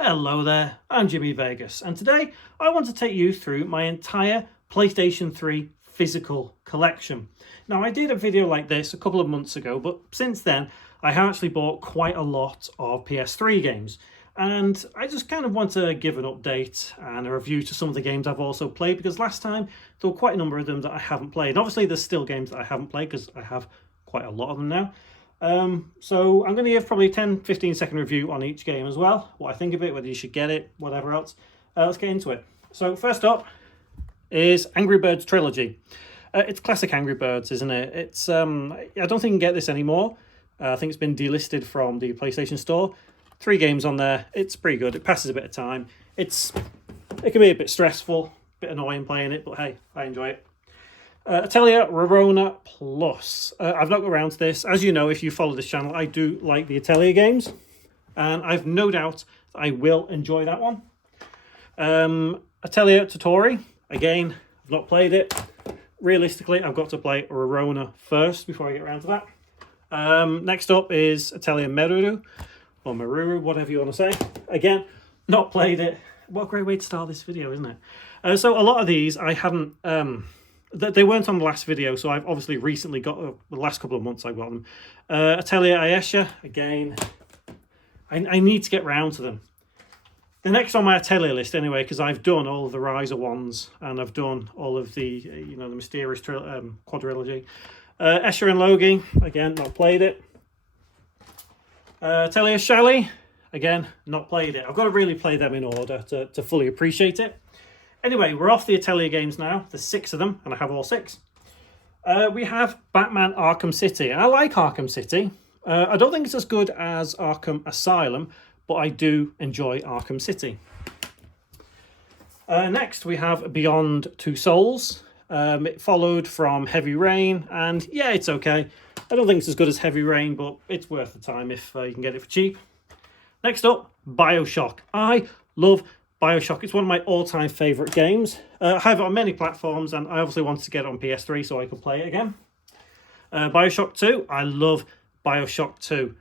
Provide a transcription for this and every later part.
Hello there, I'm Jimmy Vegas, and today I want to take you through my entire PlayStation 3 physical collection. Now, I did a video like this a couple of months ago, but since then I have actually bought quite a lot of PS3 games, and I just kind of want to give an update and a review to some of the games I've also played, because last time there were quite a number of them that I haven't played. And obviously there's still games that I haven't played because I have quite a lot of them now. So I'm going to give probably a 10-15 second review on each game as well, what I think of it, whether you should get it, whatever else. Let's get into it. So first up is Angry Birds Trilogy. It's classic Angry Birds, isn't it? It's I don't think you can get this anymore. I think it's been delisted from the PlayStation Store. 3 games on there. It's pretty good. It passes a bit of time. It can be a bit stressful, a bit annoying playing it, but hey, I enjoy it. Atelier Rorona Plus. I've not got around to this. As you know, if you follow this channel, I do like the Atelier games, and I've no doubt that I will enjoy that one. Atelier Totori. Again, I've not played it. Realistically, I've got to play Rorona first before I get around to that. Next up is Atelier Meruru, or Meruru, whatever you want to say. Again, not played it. What a great way to start this video, isn't it? So a lot of these I haven't... They weren't on the last video, so I've obviously recently got, the last couple of months I've got them. Atelier Ayesha, again, I need to get round to them. The next on my Atelier list anyway, because I've done all of the Riser ones, and I've done all of the, the Mysterious Quadrilogy. Escher and Logi, again, not played it. Atelier Shally, again, not played it. I've got to really play them in order to fully appreciate it. Anyway, we're off the Atelier games now. There's 6 of them, and I have all 6. We have Batman Arkham City. I like Arkham City. I don't think it's as good as Arkham Asylum, but I do enjoy Arkham City. Next, we have Beyond Two Souls. It followed from Heavy Rain, and yeah, it's okay. I don't think it's as good as Heavy Rain, but it's worth the time if you can get it for cheap. Next up, BioShock. I love BioShock. It's one of my all-time favourite games. I have it on many platforms, and I obviously wanted to get it on PS3 so I could play it again. BioShock 2. I love BioShock 2.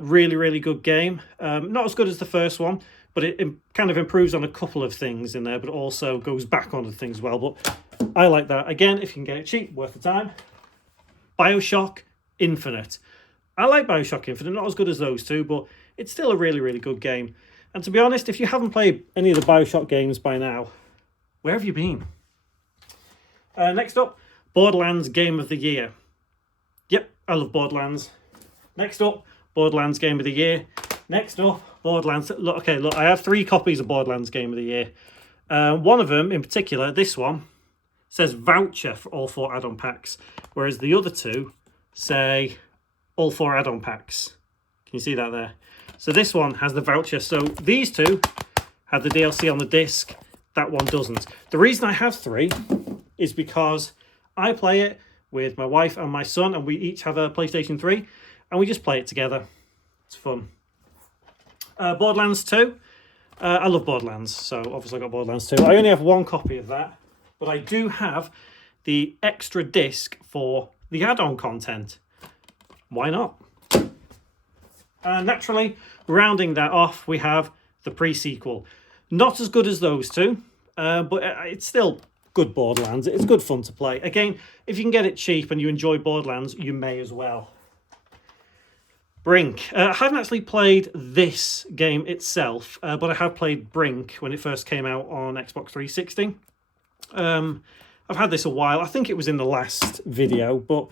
Really, really good game. Not as good as the first one, but it kind of improves on a couple of things in there, but also goes back on the things well. But I like that. Again, if you can get it cheap, worth the time. BioShock Infinite. I like BioShock Infinite. Not as good as those two, but it's still a really, really good game. And to be honest, if you haven't played any of the BioShock games by now, where have you been? Next up, Borderlands Game of the Year. Yep, I love Borderlands. Next up, Borderlands Game of the Year. Next up, Borderlands... Look, I have 3 copies of Borderlands Game of the Year. One of them, in particular, this one, says voucher for all 4 add-on packs, whereas the other 2 say all 4 add-on packs. Can you see that there? So this one has the voucher. So these 2 have the DLC on the disc. That one doesn't. The reason I have 3 is because I play it with my wife and my son, and we each have a PlayStation 3, and we just play it together. It's fun. Borderlands 2. I love Borderlands, so obviously I got Borderlands 2. I only have 1 copy of that, but I do have the extra disc for the add-on content. Why not? Naturally, rounding that off, we have the pre-sequel. Not as good as those 2, but it's still good Borderlands. It's good fun to play. Again, if you can get it cheap and you enjoy Borderlands, you may as well. Brink. I haven't actually played this game itself, but I have played Brink when it first came out on Xbox 360. I've had this a while. I think it was in the last video, but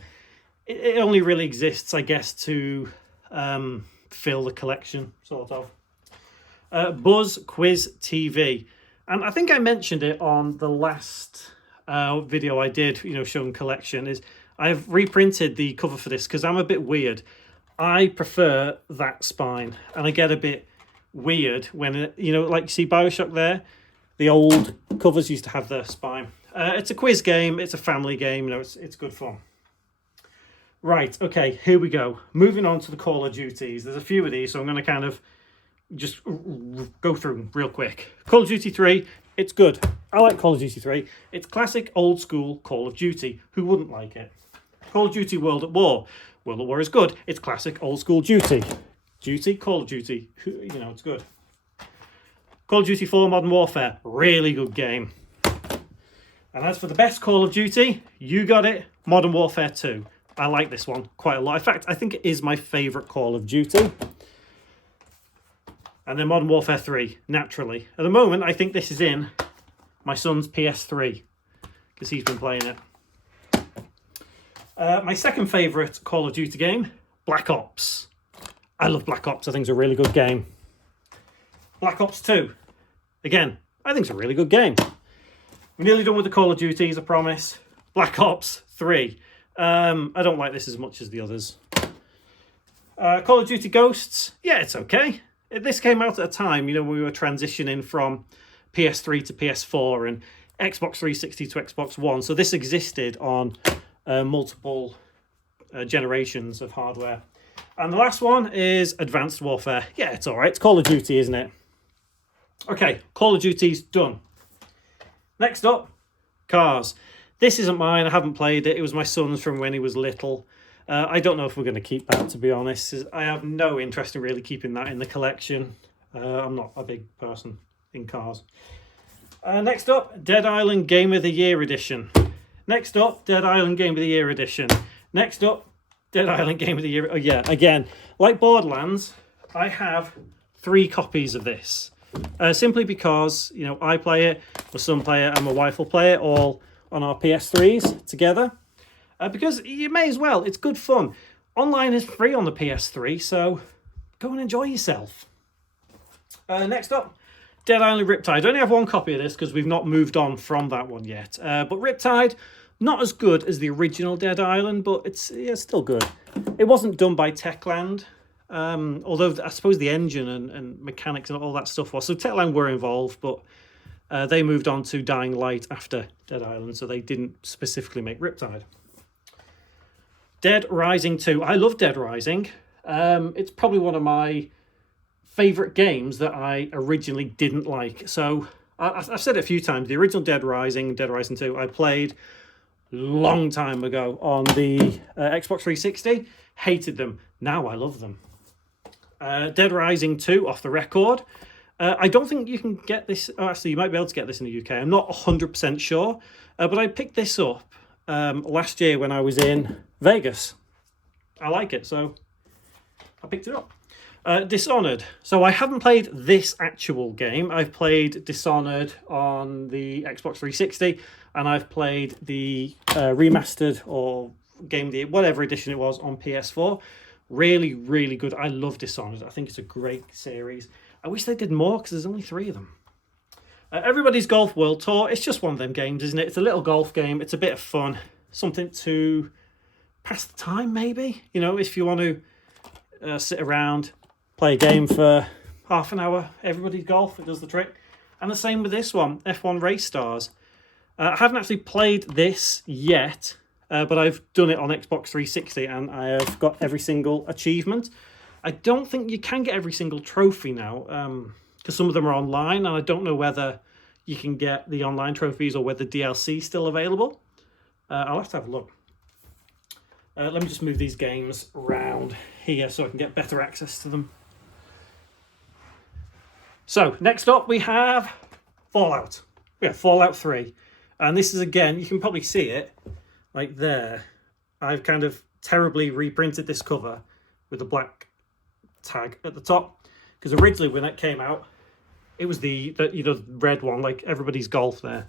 it only really exists, I guess, to... fill the collection, sort of. Buzz Quiz TV. And I think I mentioned it on the last video I did, showing collection, is I've reprinted the cover for this because I'm a bit weird. I prefer that spine, and I get a bit weird when, like you see BioShock there, the old covers used to have the spine. It's a quiz game, it's a family game, it's good fun. Right, okay, here we go. Moving on to the Call of Duties. There's a few of these, so I'm going to kind of just go through them real quick. Call of Duty 3, it's good. I like Call of Duty 3. It's classic, old school Call of Duty. Who wouldn't like it? Call of Duty World at War. World at War is good. It's classic, old school duty. Duty, Call of Duty. It's good. Call of Duty 4 Modern Warfare, really good game. And as for the best Call of Duty, you got it, Modern Warfare 2. I like this one quite a lot. In fact, I think it is my favourite Call of Duty. And then Modern Warfare 3, naturally. At the moment, I think this is in my son's PS3, because he's been playing it. My second favourite Call of Duty game, Black Ops. I love Black Ops. I think it's a really good game. Black Ops 2. Again, I think it's a really good game. We're nearly done with the Call of Duties, I promise. Black Ops 3. I don't like this as much as the others. Call of Duty Ghosts. Yeah, it's okay. This came out at a time, you know, we were transitioning from PS3 to PS4 and Xbox 360 to Xbox One. So this existed on multiple generations of hardware. And the last one is Advanced Warfare. Yeah, it's all right. It's Call of Duty, isn't it? Okay, Call of Duty's done. Next up, cars. This isn't mine. I haven't played it. It was my son's from when he was little. I don't know if we're going to keep that, to be honest. I have no interest in really keeping that in the collection. I'm not a big person in cars. Next up, Dead Island Game of the Year Edition. Next up, Dead Island Game of the Year Edition. Next up, Dead Island Game of the Year. Oh yeah, again, like Borderlands, I have 3 copies of this. Simply because, you know, I play it, my son play it, and my wife will play it all on our PS3s together. Because you may as well, it's good fun. Online is free on the PS3, so go and enjoy yourself. Next up, Dead Island Riptide. I only have 1 copy of this because we've not moved on from that one yet. But Riptide, not as good as the original Dead Island, but it's still good. It wasn't done by Techland, although I suppose the engine and mechanics and all that stuff was. So Techland were involved, but they moved on to Dying Light after Dead Island, so they didn't specifically make Riptide. Dead Rising 2. I love Dead Rising. It's probably one of my favourite games that I originally didn't like. So I've said it a few times. The original Dead Rising 2, I played long time ago on the Xbox 360. Hated them. Now I love them. Dead Rising 2, off the record. I don't think you can get this. Oh, actually, you might be able to get this in the UK. I'm not 100% sure. But I picked this up last year when I was in Vegas. I like it, so I picked it up. Dishonored. So I haven't played this actual game. I've played Dishonored on the Xbox 360, and I've played the remastered or game, whatever edition it was, on PS4. Really, really good. I love Dishonored. I think it's a great series. I wish they did more because there's only 3 of them. Everybody's Golf World Tour. It's just one of them games, isn't it? It's a little golf game. It's a bit of fun. Something to pass the time, maybe. You know, if you want to sit around, play a game for half an hour. Everybody's Golf. It does the trick. And the same with this one, F1 Race Stars. I haven't actually played this yet, but I've done it on Xbox 360 and I have got every single achievement. I don't think you can get every single trophy now, because some of them are online, and I don't know whether you can get the online trophies or whether DLC is still available. I'll have to have a look. Let me just move these games around here so I can get better access to them. So, next up we have Fallout. We have Fallout 3. And this is, again, you can probably see it, like there. I've kind of terribly reprinted this cover with a black tag at the top. Because originally when it came out, it was the red one, like Everybody's Golf there.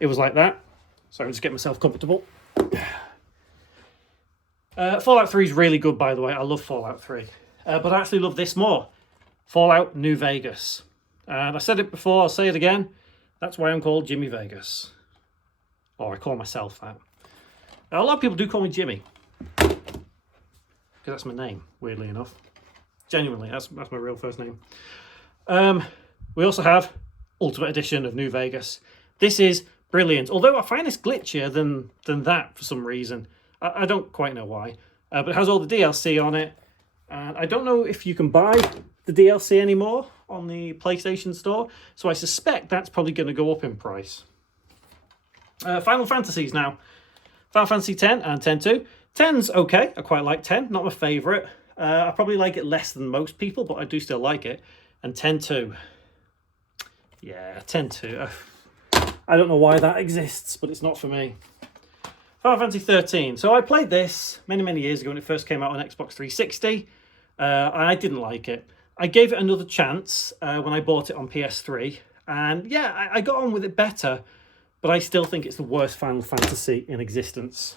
It was like that. So I'll just get myself comfortable. Fallout 3 is really good, by the way. I love Fallout 3. But I actually love this more. Fallout New Vegas. And I said it before, I'll say it again. That's why I'm called Jimmy Vegas. Or I call myself that. A lot of people do call me Jimmy. Because that's my name, weirdly enough. Genuinely, that's my real first name. We also have Ultimate Edition of New Vegas. This is brilliant. Although I find this glitchier than that for some reason. I don't quite know why. But it has all the DLC on it. And I don't know if you can buy the DLC anymore on the PlayStation Store. So I suspect that's probably going to go up in price. Final Fantasies now. Final Fantasy X and X-2. 10's okay. I quite like 10. Not my favourite. I probably like it less than most people, but I do still like it. And 10-2. Yeah, 10 to. I don't know why that exists, but it's not for me. Final Fantasy 13. So I played this many, many years ago when it first came out on Xbox 360. I didn't like it. I gave it another chance when I bought it on PS3. And yeah, I got on with it better, but I still think it's the worst Final Fantasy in existence.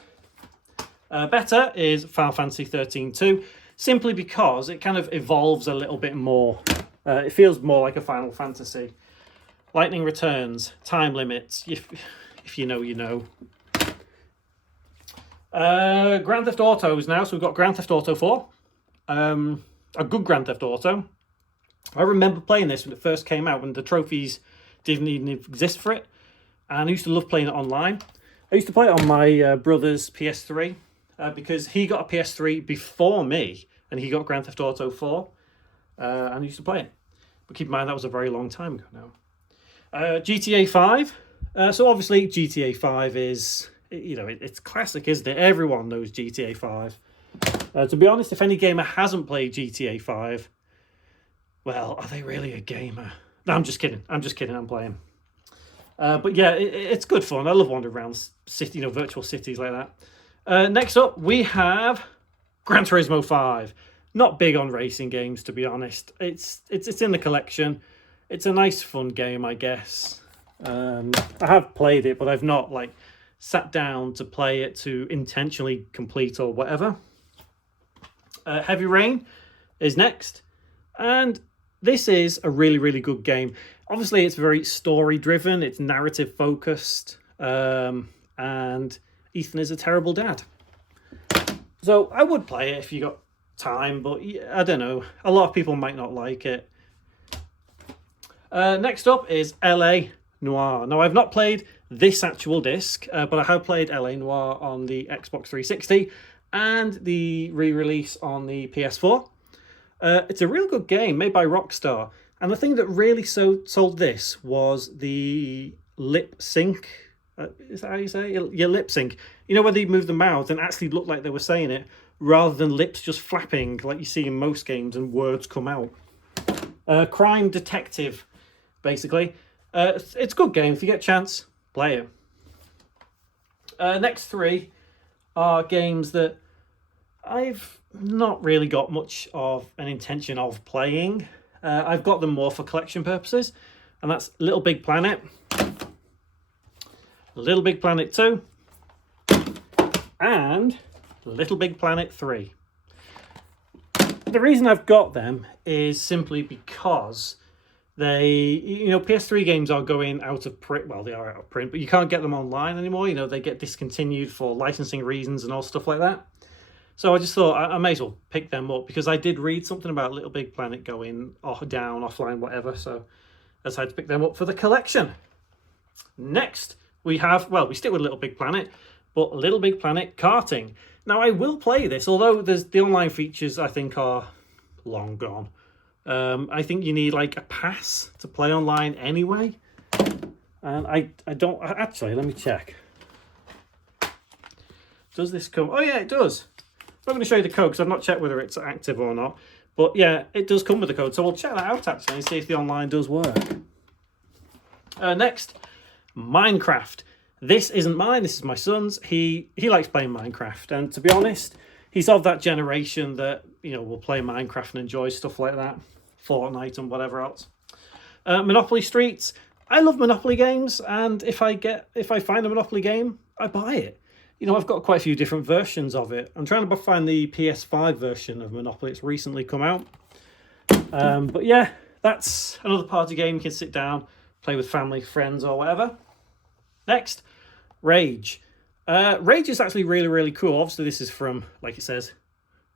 Better is Final Fantasy 13-2, simply because it kind of evolves a little bit more. It feels more like a Final Fantasy. Lightning returns, time limits, if you know, you know. Grand Theft Autos now, so we've got Grand Theft Auto 4. A good Grand Theft Auto. I remember playing this when it first came out, when the trophies didn't even exist for it. And I used to love playing it online. I used to play it on my brother's PS3 because he got a PS3 before me and he got Grand Theft Auto 4 and I used to play it. But keep in mind, that was a very long time ago now. GTA 5. So obviously GTA 5 is, you know, it's classic, isn't it? Everyone knows GTA 5. To be honest, if any gamer hasn't played GTA 5, well, are they really a gamer? No, I'm just kidding. I'm playing. But yeah, it's good fun. I love wandering around city, virtual cities like that. Next up, we have Gran Turismo 5. Not big on racing games, to be honest. It's in the collection. It's a nice, fun game, I guess. I have played it, but I've not sat down to play it to intentionally complete or whatever. Heavy Rain is next, and this is a really, really good game. Obviously, it's very story-driven, it's narrative-focused, and Ethan is a terrible dad. So I would play it if you got time, but I don't know. A lot of people might not like it. Next up is LA Noire. Now, I've not played this actual disc, but I have played LA Noire on the Xbox 360 and the re-release on the PS4. It's a real good game made by Rockstar. And the thing that really sold this was the lip sync. Is that how you say it? Yeah, lip sync. You know, where they move the mouths and actually look like they were saying it, rather than lips just flapping like you see in most games and words come out. Crime Detective, basically. It's a good game. If you get a chance, play it. Next three are games that I've not really got much of an intention of playing. I've got them more for collection purposes, and that's Little Big Planet, Little Big Planet 2, and Little Big Planet 3. The reason I've got them is simply because they, PS3 games are going out of print. Well, they are out of print, but you can't get them online anymore. They get discontinued for licensing reasons and all stuff like that. So I just thought I may as well pick them up because I did read something about Little Big Planet going down, offline, whatever. So I decided to pick them up for the collection. Next, we stick with Little Big Planet, but Little Big Planet Karting. Now, I will play this, although the online features, I think, are long gone. I think you need, a pass to play online anyway. And I don't... Actually, let me check. Does this come... Oh, yeah, it does. I'm going to show you the code because I've not checked whether it's active or not. But yeah, it does come with the code. So we'll check that out actually and see if the online does work. Next, Minecraft. This isn't mine, this is my son's. He likes playing Minecraft. And to be honest, he's of that generation that, will play Minecraft and enjoy stuff like that. Fortnite and whatever else. Monopoly Streets. I love Monopoly games. And if I find a Monopoly game, I buy it. I've got quite a few different versions of it. I'm trying to find the PS5 version of Monopoly. It's recently come out. But yeah, that's another party game. You can sit down, play with family, friends, or whatever. Next, Rage. Rage is actually really, really cool. Obviously, this is from, like it says,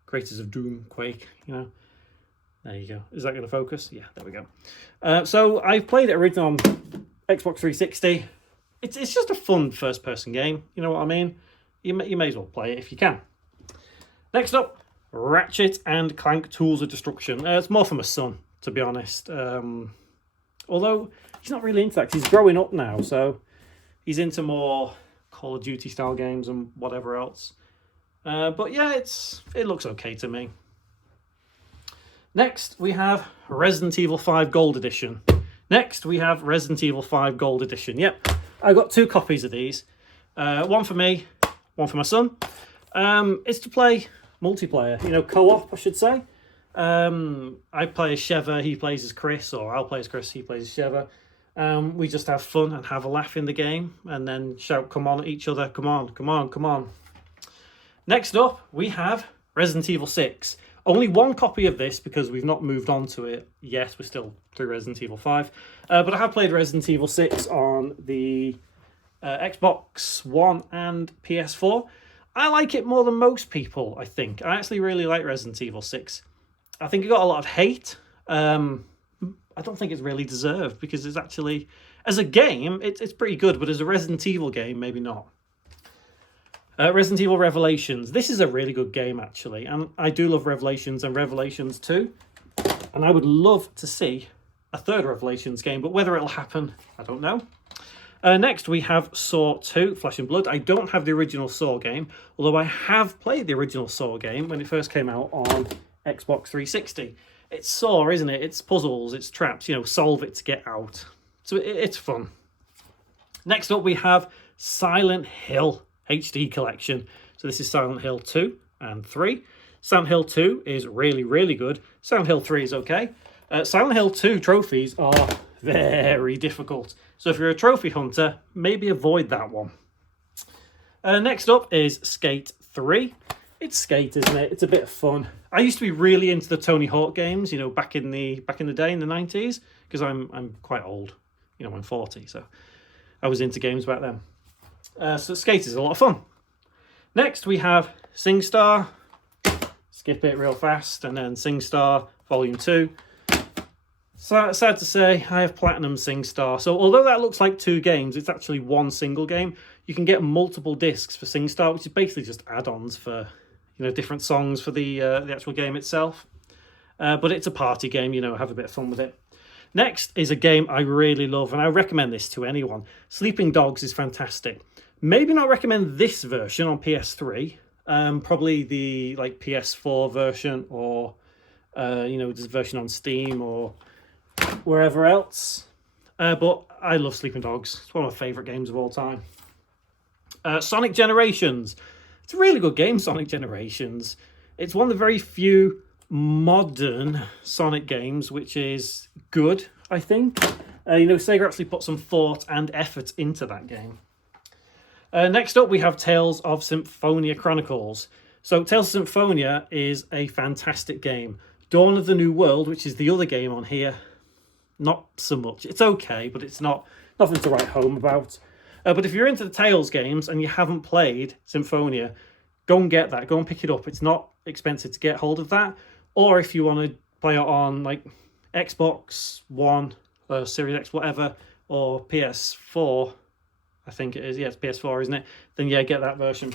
creators of Doom, Quake, There you go. Is that going to focus? Yeah, there we go. So I played it originally on Xbox 360. It's just a fun first-person game. You know what I mean? You may as well play it if you can. Next up, Ratchet and Clank Tools of Destruction. It's more for my son, to be honest. Although he's not really into that 'cause he's growing up now, so he's into more Call of Duty style games and whatever else. But yeah, it looks okay to me. Next, we have Resident Evil 5 Gold Edition. Next, we have Resident Evil 5 Gold Edition. Yep, I got 2 copies of these. One for me, one for my son. It's to play multiplayer, you know, co-op, I should say. I play as Sheva, he plays as Chris, or I'll play as Chris, he plays as Sheva. We just have fun and have a laugh in the game, and then shout come on at each other, come on, come on, come on. Next up, we have Resident Evil 6. Only 1 copy of this because we've not moved on to it yet. We're still through Resident Evil 5. But I have played Resident Evil 6 on the Xbox One and PS4. I like it more than most people, I think. I actually really like Resident Evil 6. I think it got a lot of hate. I don't think it's really deserved because it's actually, as a game, it's pretty good, but as a Resident Evil game, maybe not. Resident Evil Revelations. This is a really good game, actually. And I do love Revelations and Revelations 2. And I would love to see a 3rd Revelations game, but whether it'll happen, I don't know. Next, we have Saw 2, Flesh and Blood. I don't have the original Saw game, although I have played the original Saw game when it first came out on Xbox 360. It's Saw, isn't it? It's puzzles, it's traps, you know, solve it to get out. So it's fun. Next up, we have Silent Hill HD Collection. So this is Silent Hill 2 and 3. Silent Hill 2 is really, really good. Silent Hill 3 is okay. Silent Hill 2 trophies are very difficult. So if you're a trophy hunter, maybe avoid that one. Next up is Skate 3. It's Skate, isn't it? It's a bit of fun. I used to be really into the Tony Hawk games, you know, back in the day in the 90s, because I'm quite old. You know, I'm 40, so I was into games back then. So Skate is a lot of fun. Next we have Singstar. Skip it real fast, and then Singstar Volume 2. So, sad to say, I have Platinum Singstar. So although that looks like 2 games, it's actually 1 single game. You can get multiple discs for Singstar, which is basically just add-ons for, you know, different songs for the actual game itself. But it's a party game, you know, have a bit of fun with it. Next is a game I really love, and I recommend this to anyone. Sleeping Dogs is fantastic. Maybe not recommend this version on PS3. Probably the like PS4 version, or you know, this version on Steam or wherever else. But I love Sleeping Dogs. It's one of my favourite games of all time. Sonic Generations. It's a really good game, Sonic Generations. It's one of the very few modern Sonic games which is good, I think. You know, Sega actually put some thought and effort into that game. Next up, we have Tales of Symphonia Chronicles. So Tales of Symphonia is a fantastic game. Dawn of the New World, which is the other game on here, not so much. It's okay, but it's nothing to write home about. But if you're into the Tales games and you haven't played Symphonia, go and get that. Go and pick it up. It's not expensive to get hold of that. Or if you want to play it on like Xbox One, Series X, whatever, or PS4, I think it is. Yeah, it's PS4, isn't it? Then yeah, get that version.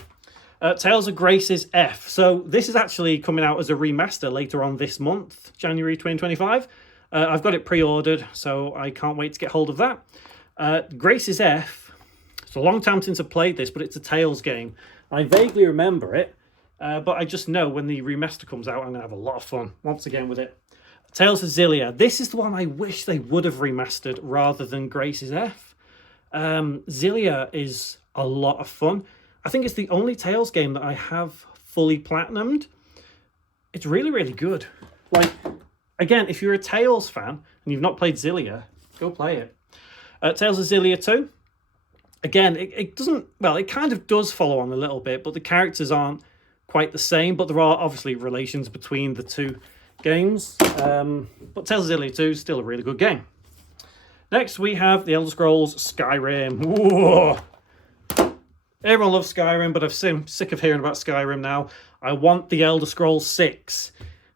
Tales of Grace's F. So this is actually coming out as a remaster later on this month, January 2025. I've got it pre-ordered, so I can't wait to get hold of that. Grace's F. It's a long time since I've played this, but it's a Tales game. I vaguely remember it, but I just know when the remaster comes out, I'm going to have a lot of fun once again with it. Tales of Xillia. This is the one I wish they would have remastered rather than Grace's F. Xillia is a lot of fun. I think it's the only Tales game that I have fully platinumed. It's really, really good. Like, again, if you're a Tales fan and you've not played Xillia, go play it. Tales of Xillia 2. Again, it doesn't... Well, it kind of does follow on a little bit, but the characters aren't quite the same, but there are obviously relations between the two games. But Tales of Xillia 2 is still a really good game. Next, we have The Elder Scrolls Skyrim. Whoa! Everyone loves Skyrim, but I'm sick of hearing about Skyrim now. I want The Elder Scrolls 6.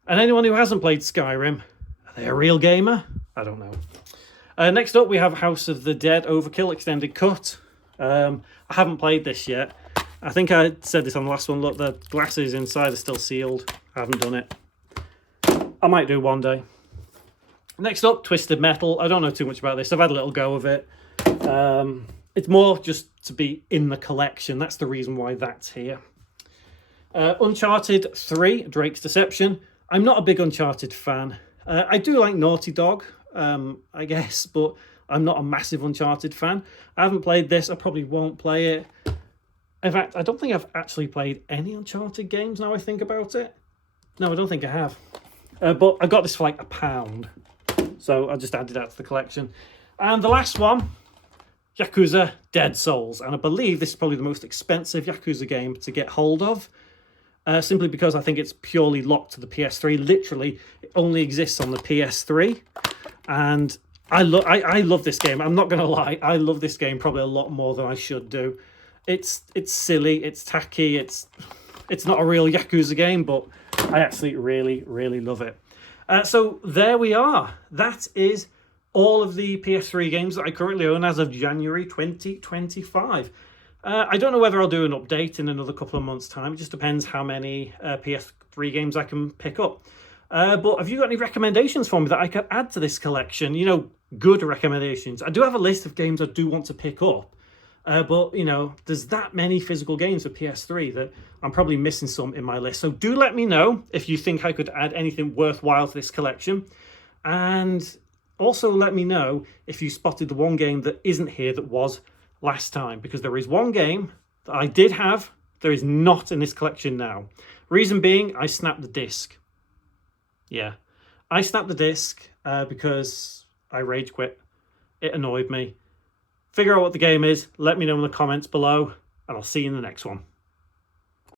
And anyone who hasn't played Skyrim, are they a real gamer? I don't know. Next up, we have House of the Dead Overkill Extended Cut. I haven't played this yet. I think I said this on the last one. Look, the glasses inside are still sealed. I haven't done it. I might do one day. Next up, Twisted Metal. I don't know too much about this. I've had a little go of it. It's more just to be in the collection. That's the reason why that's here. Uncharted 3, Drake's Deception. I'm not a big Uncharted fan. I do like Naughty Dog. I guess, but I'm not a massive Uncharted fan. I haven't played this. I probably won't play it. In fact, I don't think I've actually played any Uncharted games now I think about it. No, I don't think I have. But I got this for like £1. So I just added that to the collection. And the last one, Yakuza Dead Souls. And I believe this is probably the most expensive Yakuza game to get hold of. Simply because I think it's purely locked to the PS3. Literally, it only exists on the PS3. And I love this game. I'm not going to lie. I love this game probably a lot more than I should do. It's silly. It's tacky. It's not a real Yakuza game, but I actually really, really love it. So there we are. That is all of the PS3 games that I currently own as of January 2025. I don't know whether I'll do an update in another couple of months' time. It just depends how many PS3 games I can pick up. But have you got any recommendations for me that I could add to this collection? You know, good recommendations. I do have a list of games I do want to pick up. But, you know, there's that many physical games for PS3 that I'm probably missing some in my list. So do let me know if you think I could add anything worthwhile to this collection. And also let me know if you spotted the one game that isn't here that was last time. Because there is one game that I did have, there is not in this collection now. Reason being, I snapped the disc. Yeah, I snapped the disc because I rage quit. It annoyed me. Figure out what the game is, let me know in the comments below, and I'll see you in the next one.